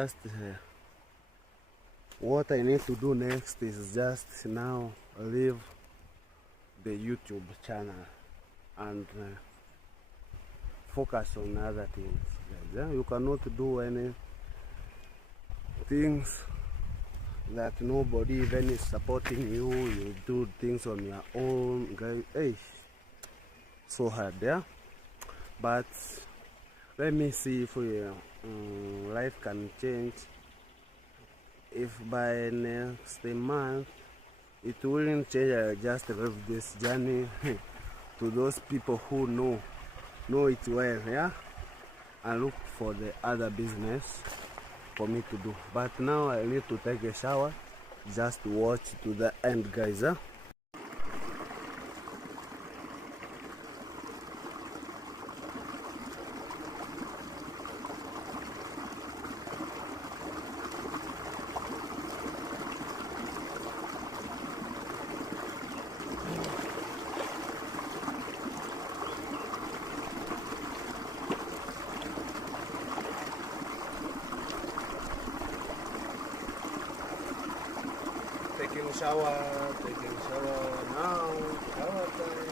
just what I need to do next is just now leave the YouTube channel and focus on other things. You cannot do any things that nobody even is supporting you. You do things on your own, guys. Hey, so hard, yeah. But let me see if life can change. If by next month it wouldn't change, I just leave this journey to those people who know it well, yeah, and look for the other business for me to do. But now I need to take a shower. Just watch to the end, guys, huh? Taking shower now, shower time.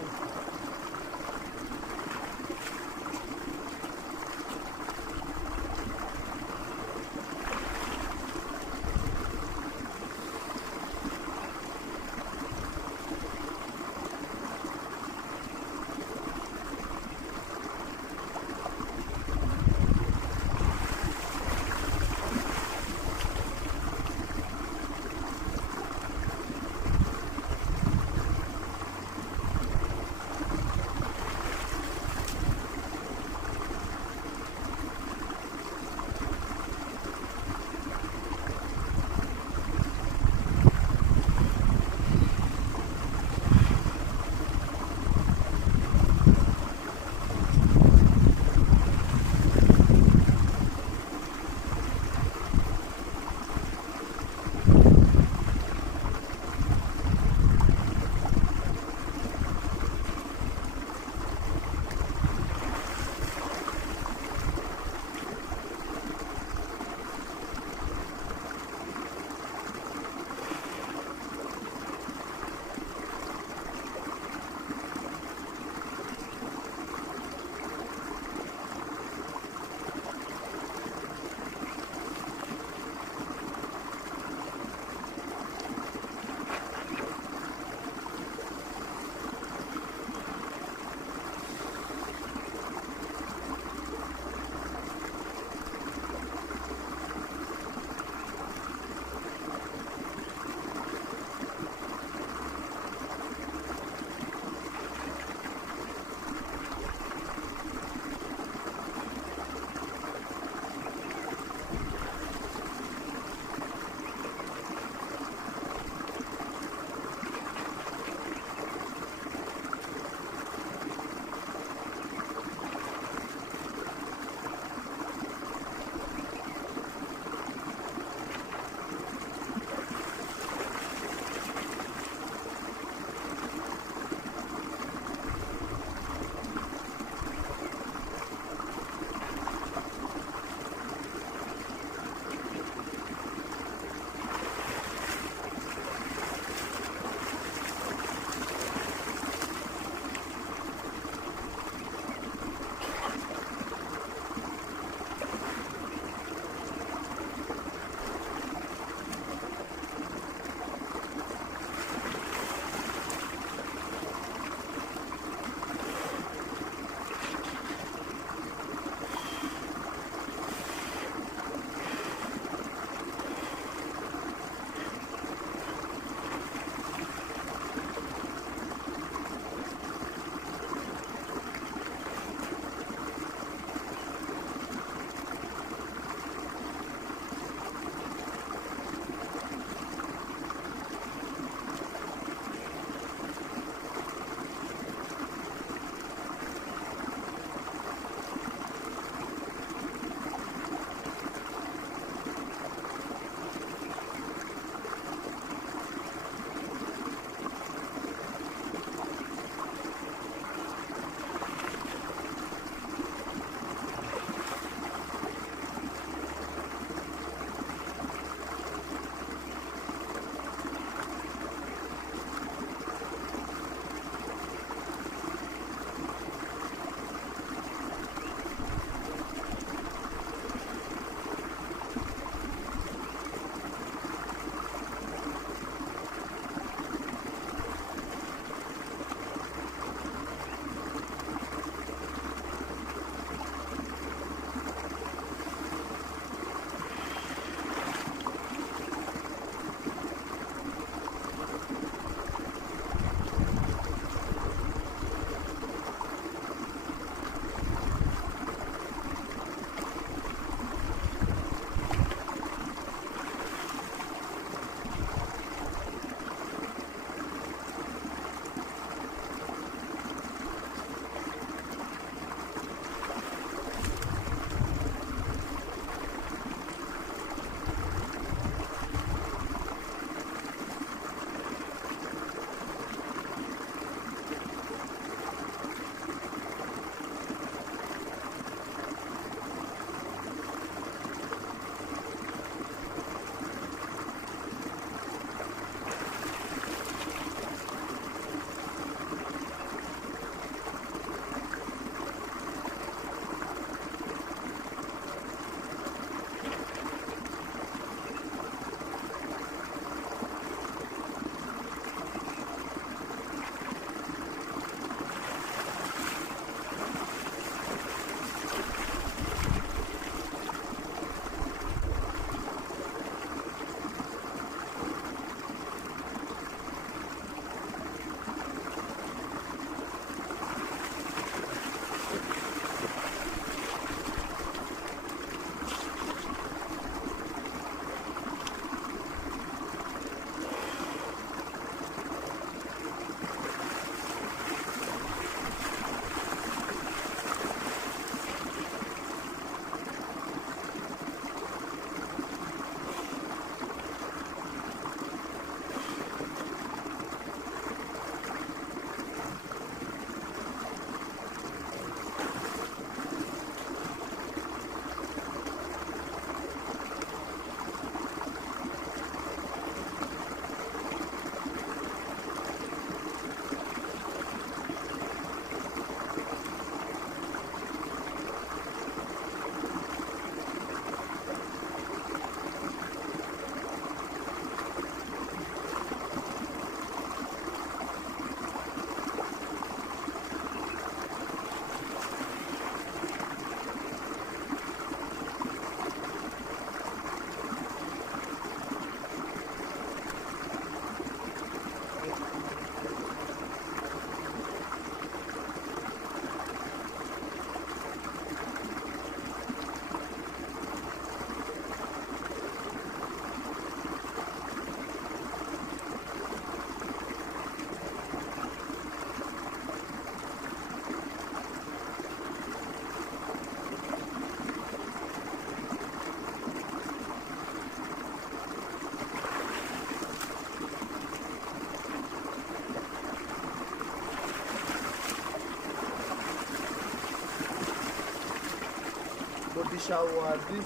shower. This.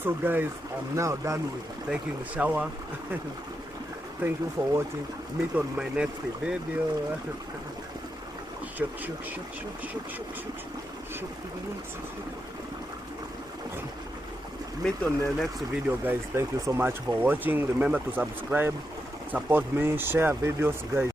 So guys, I'm now done with taking a shower. Thank you for watching. Meet on my next video. Meet on the next video, guys. Thank you so much for watching. Remember to subscribe, support me, share videos, guys.